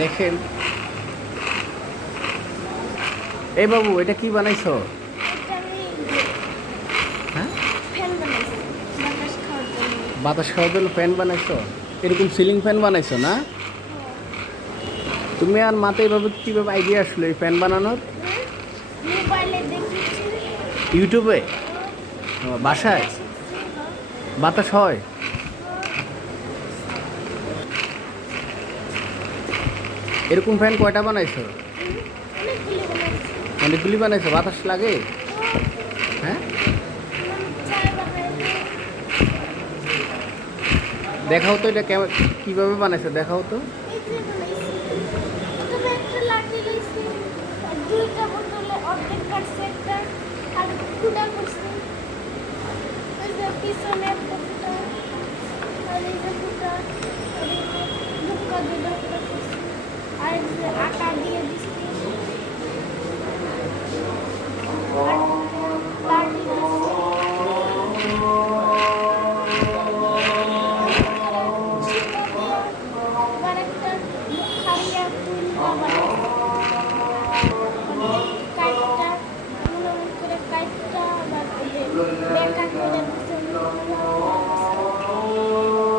দেখেন। এই বাবু, এটা কি বানাইছো? এটা আমি হ্যাঁ, ফ্যান বানাইছি বাতাস খাওয়ার জন্য। বাতাস খাওয়ার জন্য ফ্যান বানাইছো? এরকম সিলিং ফ্যান বানাইছো না? তুমি আর মাতে এইভাবে কীভাবে আইডিয়া আসলো এই ফ্যান বানানোর? মোবাইলে দেখেছি। ইউটিউবে? বাসায় শিখছি। বাতাস হয়? এরকম ফ্যান কয়টা বানাইছো? অনেকগুলি বানাইছি। অনেকগুলি বানাইছো। বাতাস লাগে? হ্যাঁ, চায় বানাইছি। দেখাও তো এটা কেমন, কীভাবে বানাইছো দেখাও তো। এই যে বানাইছি। প্রথমে একটা লাঠি লইছি, আর দুইটা বোতলে অর্ধেক কাটছে একটা, আর ফুটা করছি। এই যে পিছনে একটা ফুটা, আর এই যে ফুটা, আর এই যে বুক্কা দুইটা ফুটা করছি। আর এই যে আটা দিয়ে দিছি।